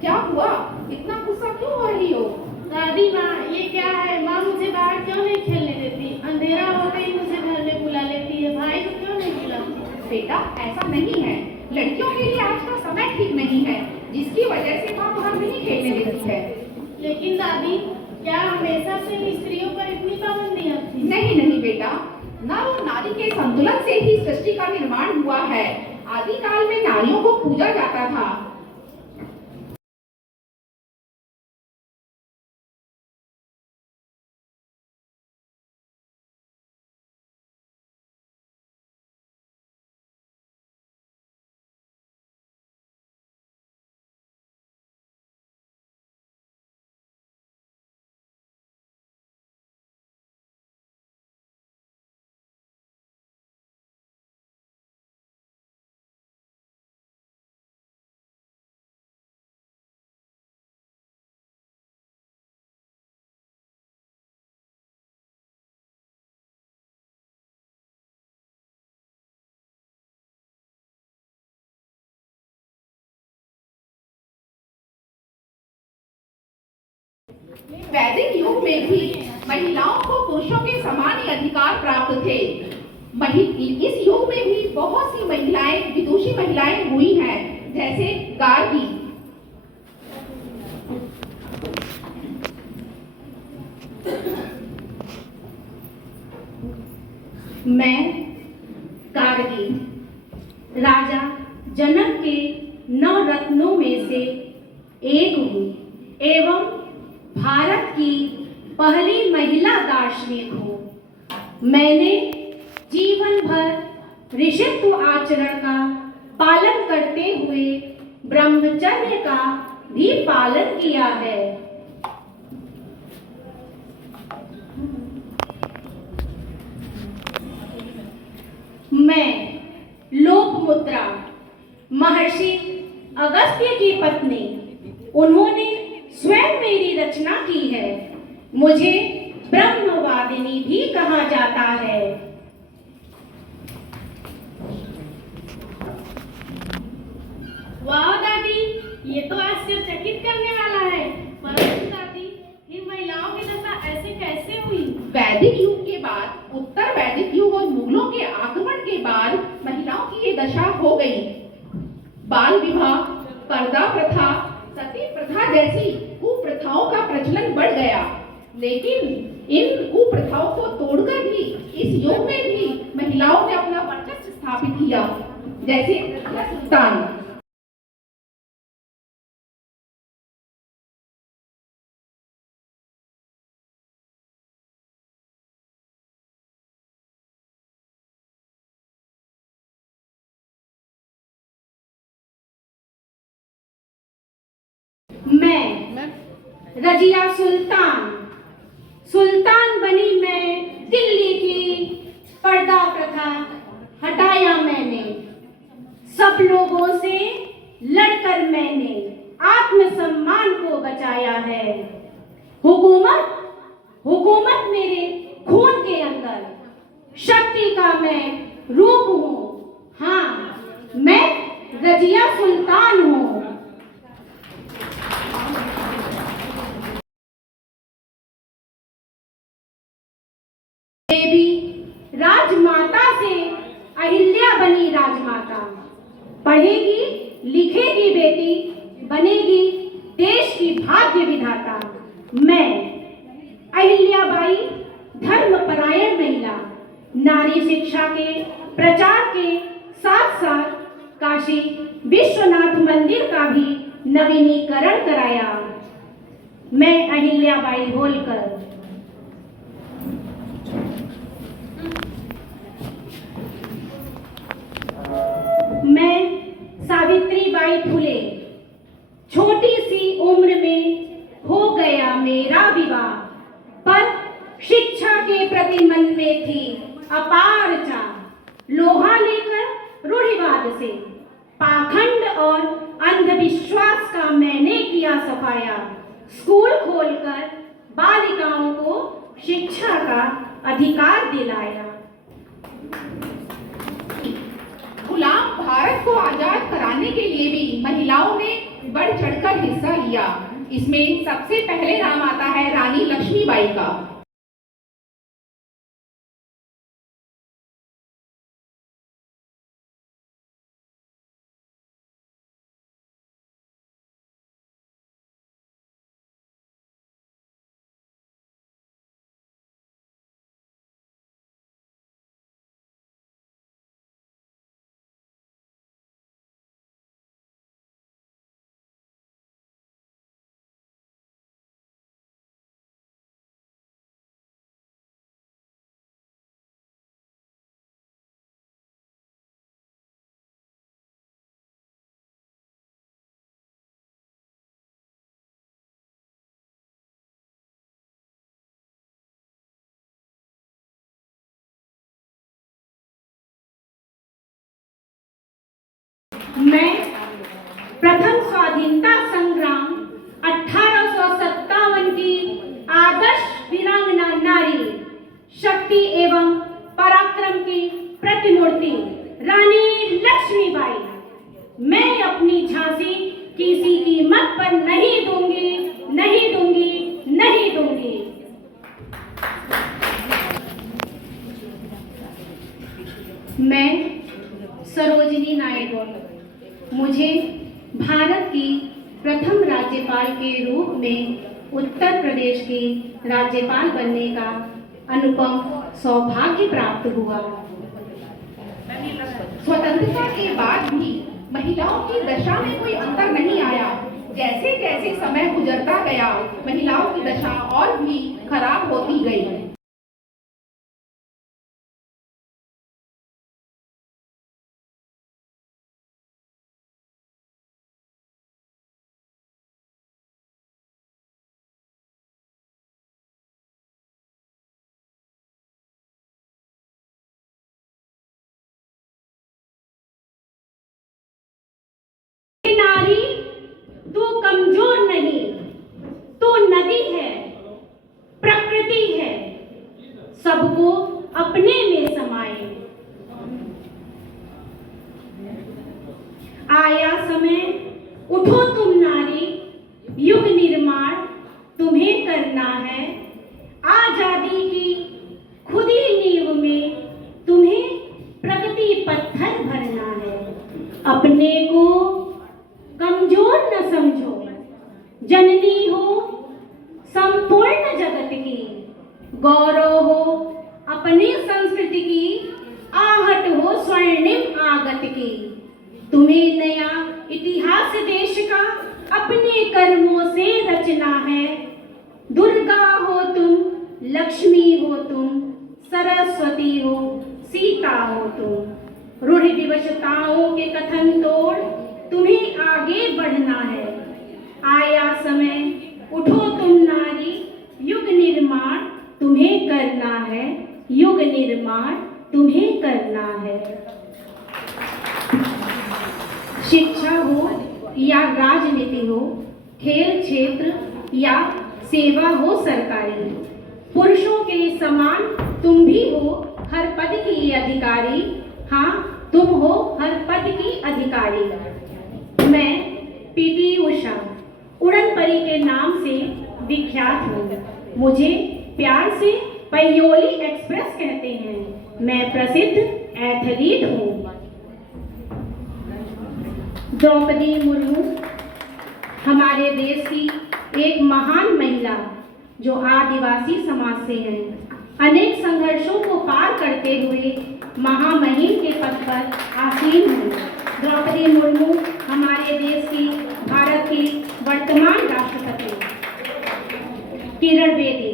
क्या हुआ? इतना गुस्सा क्यों हो रही हो? दादी माँ, ये क्या है? माँ मुझे बाहर क्यों नहीं खेलने देती? अंधेरा हो गई मुझे घर में बुला लेती है, भाई को क्यों नहीं बुलाती? बेटा, ऐसा नहीं है। लड़कियों के लिए आज का समय ठीक नहीं है, जिसकी वजह से माँ बाहर नहीं खेलने देती है। लेकिन दादी, क्या हमेशा से ही स्त्रियों पर इतनी पाबंदियाँ थी? नहीं नहीं बेटा, नर और नारी के संतुलन से ही सृष्टि का निर्माण हुआ है। आदिकाल में नारियों को पूजा जाता था। वैदिक युग में भी महिलाओं को पुरुषों के समान ही अधिकार प्राप्त थे। इस युग में भी बहुत सी महिलाएं, विदुषी महिलाएं हुई हैं, जैसे गार्गी। मैं गार्गी राजा जनक के 9 रत्नों में से एक हूँ एवं भारत की पहली महिला दार्शनिक हूँ। मैंने जीवन भर ऋषित्व आचरण का पालन करते हुए ब्रह्मचर्य का भी पालन किया है। मैं लोकमुद्रा महर्षि अगस्त्य की पत्नी, उन्होंने स्वयं मेरी रचना की है। मुझे ब्रह्मवादिनी भी कहा जाता है। वाह दादी, ये तो आश्चर्यचकित करने वाला है। परंतु दादी, इन महिलाओं की दशा ऐसे कैसे हुई? वैदिक युग के बाद, उत्तर वैदिक युग और मुगलों के आक्रमण के बाद महिलाओं की ये दशा हो गई। बाल विवाह, पर्दा प्रथा, सती प्रथा जैसी कुप्रथाओं का प्रचलन बढ़ गया। लेकिन इन कुप्रथाओं को तोड़कर भी इस युग में भी महिलाओं ने अपना वर्चस्व स्थापित किया, जैसे सुल्तान। मैं रजिया सुल्तान बनी। मैं दिल्ली की पर्दा प्रथा हटाया मैंने। सब लोगों से लड़कर मैंने आत्मसम्मान को बचाया है। हुकूमत मेरे खून के अंदर, शक्ति का मैं रूप हूँ। हाँ, मैं रजिया सुल्तान हूँ। देवी राजमाता से अहिल्या बनी राजमाता। पढ़ेगी लिखेगी बेटी, बनेगी देश की भाग्य विधाता। मैं अहिल्याबाई धर्मपरायण महिला, नारी शिक्षा के प्रचार के साथ साथ काशी विश्वनाथ मंदिर का भी नवीनीकरण कराया। मैं अहिल्याबाई होलकर। मैं सावित्रीबाई फुले। छोटी सी उम्र में हो गया मेरा विवाह, पर शिक्षा के प्रति मन में थी अपार चाह। लोहा लेकर रूढ़िवाद से, पाखंड और अंधविश्वास का मैंने किया सफाया। स्कूल खोलकर बालिकाओं को शिक्षा का अधिकार दिलाया। गुलाम भारत को आजाद कराने के लिए भी महिला महिलाओं ने बढ़ चढ़कर हिस्सा लिया। इसमें सबसे पहले नाम आता है रानी लक्ष्मीबाई का। मैं प्रथम स्वाधीनता संग्राम 1857 की आदर्श वीरांगना नारी, शक्ति एवं पराक्रम की प्रतिमूर्ति रानी लक्ष्मीबाई, मैं अपनी झांसी किसी कीमत पर नहीं दूंगी, नहीं दूंगी, नहीं दूंगी। मैं सरोजिनी नायडू मुझे भारत की प्रथम राज्यपाल के रूप में उत्तर प्रदेश की राज्यपाल बनने का अनुपम सौभाग्य प्राप्त हुआ। स्वतंत्रता के बाद भी महिलाओं की दशा में कोई अंतर नहीं आया। जैसे जैसे समय गुजरता गया, महिलाओं की दशा और भी खराब होती गई। नारी तू कमजोर नहीं, तू नदी है, प्रकृति है, सबको अपने में समाए। आया समय, उठो तुम नारी, युग निर्माण तुम्हें करना है। आजादी की खुदी नींव में तुम्हें प्रगति पत्थर भरना है। अपने को कमजोर न समझो, जननी हो संपूर्ण जगत की, गौरव हो अपनी संस्कृति की, आहट हो स्वर्णिम आगत की। तुम्हें नया इतिहास देश का अपने कर्मों से रचना है। दुर्गा हो तुम, लक्ष्मी हो तुम, सरस्वती हो, सीता हो तुम। रूढ़ विवशताओं के कथन तोड़ तुम्हें आगे बढ़ना है। आया समय, उठो तुम नारी, युग निर्माण तुम्हें करना है, युग निर्माण तुम्हें करना है। शिक्षा हो या राजनीति हो, खेल क्षेत्र या सेवा हो सरकारी, पुरुषों के समान तुम भी हो हर पद की अधिकारी। हाँ, तुम हो हर पद की अधिकारी। मैं पीटी उषा उड़न परी के नाम से विख्यात हूँ। मुझे प्यार से पयोली एक्सप्रेस कहते हैं। मैं प्रसिद्ध एथलीट हूँ। द्रौपदी मुर्मू हमारे देश की एक महान महिला जो आदिवासी समाज से है। अनेक संघर्षों को पार करते हुए महामहिम के पद पर आसीन हूँ। द्रौपदी मुर्मू हमारे देश की, भारत की वर्तमान राष्ट्रपति। किरण बेदी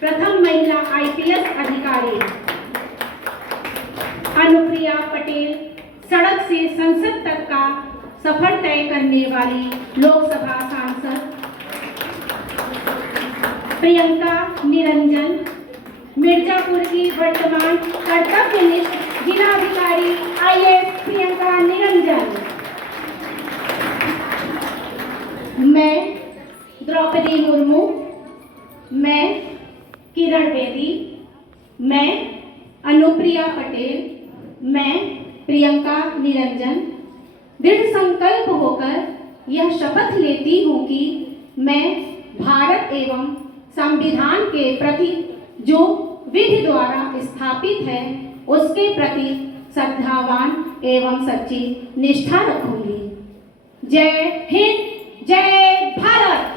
प्रथम महिला IPS अधिकारी। अनुप्रिया पटेल सड़क से संसद तक का सफर तय करने वाली लोकसभा सांसद। प्रियंका निरंजन मिर्जापुर की वर्तमान कर्तव्यनिष्ठ जिलाधिकारी IAS प्रियंका निरंजन। मैं द्रौपदी मुर्मू, मैं किरण बेदी, मैं अनुप्रिया पटेल, मैं प्रियंका निरंजन दृढ़ संकल्प होकर यह शपथ लेती हूँ कि मैं भारत एवं संविधान के प्रति जो विधि द्वारा स्थापित है उसके प्रति श्रद्धावान एवं सच्ची निष्ठा रखूंगी। जय हिंद, जय भारत।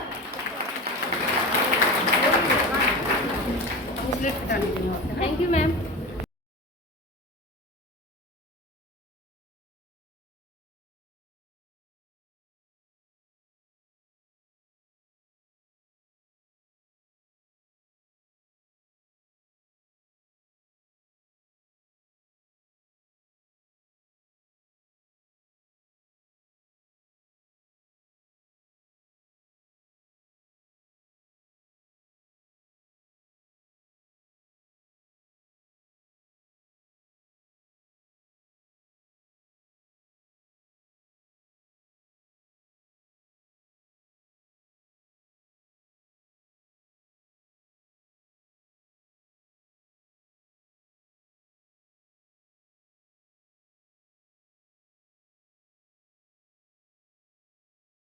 Thank you ma'am.